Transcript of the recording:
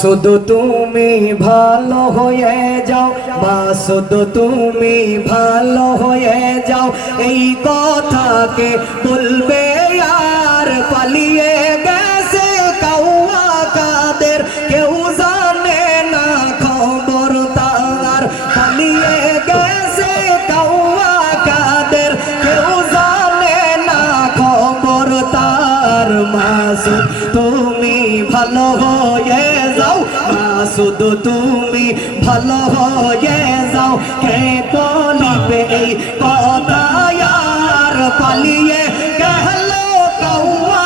শুধু তুমি ভালো হয়ে যাও মা শুধু তুমি ভালো হয়ে যাও, এই কথাকে বলবে আর পালিয়ে গেছে কাউয়া কাদের, কেউ জানে না খবর তার। পালিয়ে গেছে কাউয়া কাদের, কেউ জানে না খবর তার। মাসুদ, তুমি ভালো হয়ে শুধু তুমি ভালো হয়ে যাও কে বলবে এই কথা? পালিয়ে গেল কৌয়া।